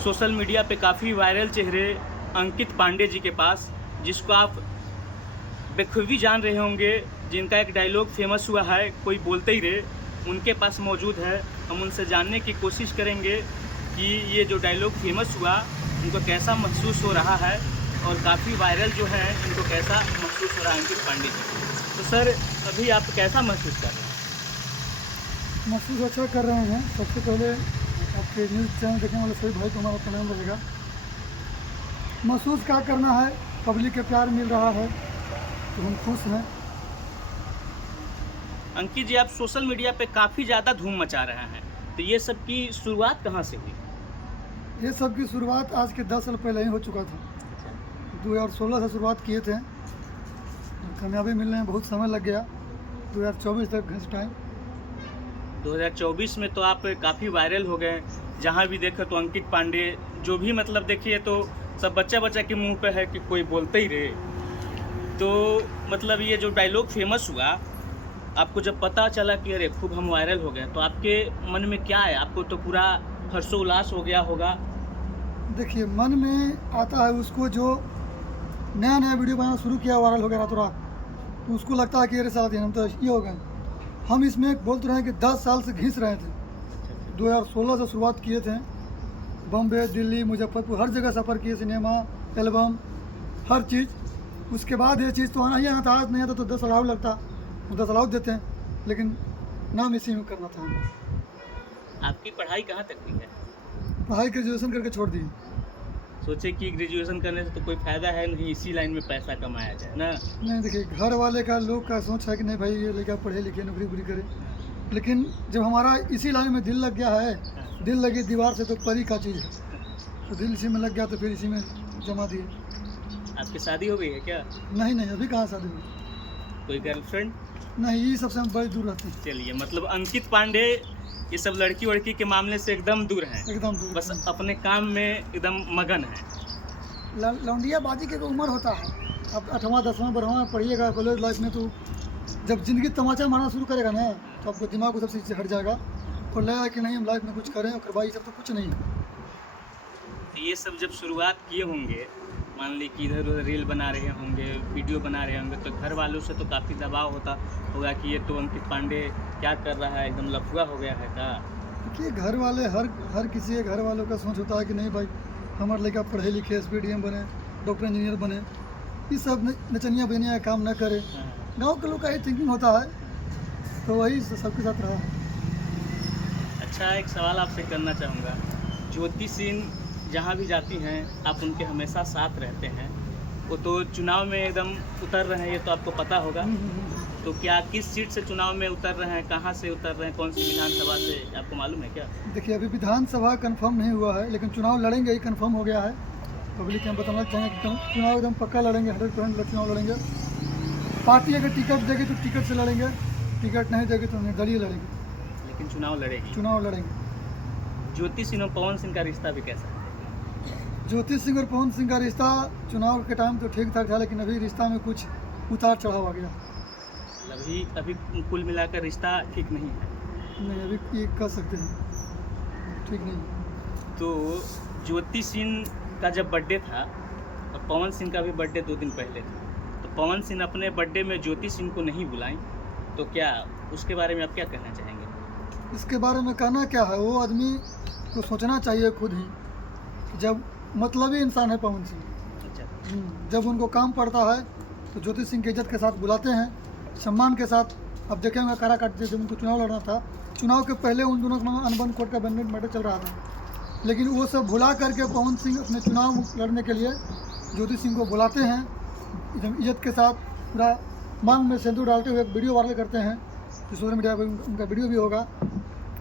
Social media पे काफ़ी viral चेहरे अंकित पांडे जी के पास, जिसको आप बखूबी जान रहे होंगे, जिनका एक डायलॉग फेमस हुआ है, कोई बोलते ही रहे, उनके पास मौजूद है। हम उनसे जानने की कोशिश करेंगे कि ये जो डायलॉग फेमस हुआ उनको कैसा महसूस हो रहा है और काफ़ी वायरल जो है इनको कैसा महसूस हो रहा है अंकित पांडे जी। तो सर, अभी आप कैसा महसूस कर रहे हैं? महसूस अच्छा कर रहे हैं। सबसे पहले आपके न्यूज़ चैनल देखने वाले सभी भाई को हमारा प्रणाम रहेगा। महसूस क्या करना है, पब्लिक के प्यार मिल रहा है तो हम खुश हैं। अंकित जी, आप सोशल मीडिया पे काफ़ी ज़्यादा धूम मचा रहे हैं, तो ये सब की शुरुआत कहाँ से हुई? ये सब की शुरुआत आज के 10 साल पहले ही हो चुका था। 2016 से शुरुआत किए थे। कामयाबी मिलने में बहुत समय लग गया, 2024 तक घिस टाइम। 2024 में तो आप काफ़ी वायरल हो गए। जहाँ भी देखो तो अंकित पांडे, जो भी मतलब देखिए तो सब बच्चा के मुंह पे है कि कोई बोलते ही रहे। तो मतलब ये जो डायलॉग फेमस हुआ, आपको जब पता चला कि अरे खूब हम वायरल हो गए, तो आपके मन में क्या है? आपको तो पूरा हर्षोल्लास हो गया होगा। देखिए, मन में आता है उसको जो नया वीडियो बनाना शुरू किया, वायरल हो गया रातों रात, तो उसको लगता है कि अरे साथ हम तो ये हो गए। हम इसमें बोलते रहे कि 10 साल से घिस रहे थे। 2016 से शुरुआत किए थे। बम्बे, दिल्ली, मुजफ्फरपुर, हर जगह सफ़र किए, सिनेमा, एल्बम, हर चीज़। उसके बाद ये चीज़ तो आना ही आना था। आज नहीं आता तो 10 अलाउ लगता, वो 10 अलाउ देते हैं, लेकिन नाम इसी में करना था हमें। आपकी पढ़ाई कहाँ तक की है? पढ़ाई ग्रेजुएशन करके छोड़ दी। सोचे कि ग्रेजुएशन करने से तो कोई फ़ायदा है नहीं, इसी लाइन में पैसा कमाया जाए ना। नहीं, देखिए, घर वाले का, लोग का सोच है कि नहीं भाई ये लड़का पढ़े लिखे नौकरी वोकरी करे, लेकिन जब हमारा इसी लाइन में दिल लग गया है, दिल लगी दीवार से तो परी का चीज़ है, तो दिल इसी में लग गया तो फिर इसी में जमा दिए। आपकी शादी हो गई है क्या? नहीं, अभी कहाँ शादी हुई। कोई गर्लफ्रेंड? नहीं, ये सबसे हम बड़ी दूर रहते हैं। चलिए, मतलब अंकित पांडे ये सब लड़की वड़की के मामले से एकदम दूर हैं, एकदम दूर। बस अपने काम में एकदम मगन है। लौंडियाबाजी की उम्र होता है। अब 8वां 10वां 12वां में पढ़िएगा कॉलेज लाइफ में, तो जब ज़िंदगी तमाचा मारना शुरू करेगा ना, तो आपको दिमाग को सब चीज़ से हट जाएगा और लगेगा कि नहीं हम लाइफ में कुछ करें, और भाई सब तो कुछ नहीं है। तो ये सब जब शुरुआत किए होंगे, मान ली कि इधर उधर रील बना रहे होंगे, वीडियो बना रहे होंगे, तो घर वालों से तो काफ़ी दबाव होता होगा कि ये तो अंकित पांडे क्या कर रहा है, एकदम लफुआ हो गया है का? देखिए, घर वाले हर किसी के घर वालों का सोच होता है कि नहीं भाई हमारे लड़का पढ़े लिखे, एसपीडीएम बने, डॉक्टर इंजीनियर बने, ये सब नचनिया बनिया काम ना करे। गांव के लोग का ये थिंकिंग होता है, तो वही सबके साथ रहा। अच्छा, एक सवाल आपसे करना चाहूँगा। ज्योति सिंह जहाँ भी जाती हैं, आप उनके हमेशा साथ रहते हैं। वो तो चुनाव में एकदम उतर रहे हैं, ये तो आपको पता होगा। तो क्या किस सीट से चुनाव में उतर रहे हैं, कहाँ से उतर रहे हैं, कौन सी विधानसभा से, आपको मालूम है क्या? देखिए, अभी विधानसभा कंफर्म नहीं हुआ है, लेकिन चुनाव लड़ेंगे, ही कंफर्म हो गया है। पब्लिक हम बताना चाहेंगे कि चुनाव एकदम पक्का लड़ेंगे, 100% चुनाव लड़ेंगे। पार्टी अगर टिकट देगी तो टिकट से लड़ेंगे, टिकट नहीं देगी तो निर्दलीय लड़ेंगे, लेकिन चुनाव लड़ेगी। चुनाव लड़ेंगे। ज्योति सिंह और पवन सिंह का रिश्ता भी कैसा है? ज्योति सिंह और पवन सिंह का रिश्ता चुनाव के टाइम तो ठीक ठाक था, लेकिन अभी रिश्ता में कुछ उतार चढ़ाव आ गया। अभी कुल मिलाकर रिश्ता ठीक नहीं है। नहीं, अभी ये कह सकते हैं ठीक नहीं। तो ज्योति सिंह का जब बर्थडे था और पवन सिंह का भी बर्थडे 2 दिन पहले था, तो पवन सिंह अपने बर्थडे में ज्योति सिंह को नहीं बुलाई, तो क्या उसके बारे में आप क्या कहना चाहेंगे? इसके बारे में कहना क्या है, वो आदमी को सोचना चाहिए खुद ही कि जब मतलबी इंसान है पवन सिंह। अच्छा, जब उनको काम पड़ता है तो ज्योति सिंह की इज्जत के साथ बुलाते हैं, सम्मान के साथ। अब देखेंगे कारा काटते, जब उनको चुनाव लड़ना था, चुनाव के पहले उन दोनों का अनबन कोर्ट का बेनिफिट मैटर चल रहा था, लेकिन वो सब भुला करके पवन सिंह अपने चुनाव लड़ने के लिए ज्योति सिंह को बुलाते हैं, एकदम इज्जत के साथ, पूरा मांग में सिंदूर डालते हुए एक वीडियो वायरल करते हैं, जो सोशल मीडिया पर उनका वीडियो भी होगा।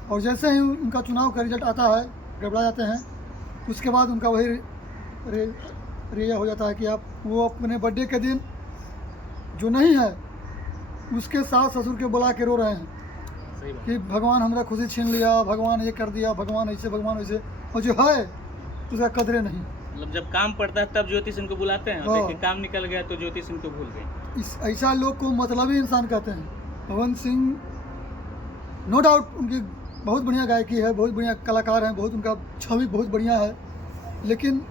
और जैसे ही उनका चुनाव का रिजल्ट आता है, गड़बड़ा जाते हैं, उसके बाद उनका वही रेया हो जाता है कि आप वो अपने बर्थडे के दिन जो नहीं है उसके सास ससुर के बुला के रो रहे हैं सही बात। कि भगवान हमारा खुशी छीन लिया, भगवान ये कर दिया, भगवान ऐसे, भगवान वैसे, और जो है उसका कदरे नहीं। मतलब जब काम पड़ता है तब ज्योति सिंह को बुलाते हैं, हाँ। लेकिन काम निकल गया तो ज्योति सिंह को भूल गए। ऐसा लोग को मतलबी इंसान कहते हैं। पवन सिंह नो डाउट उनकी बहुत बढ़िया गायकी है, बहुत बढ़िया कलाकार हैं, बहुत उनका छवि बहुत बढ़िया है, लेकिन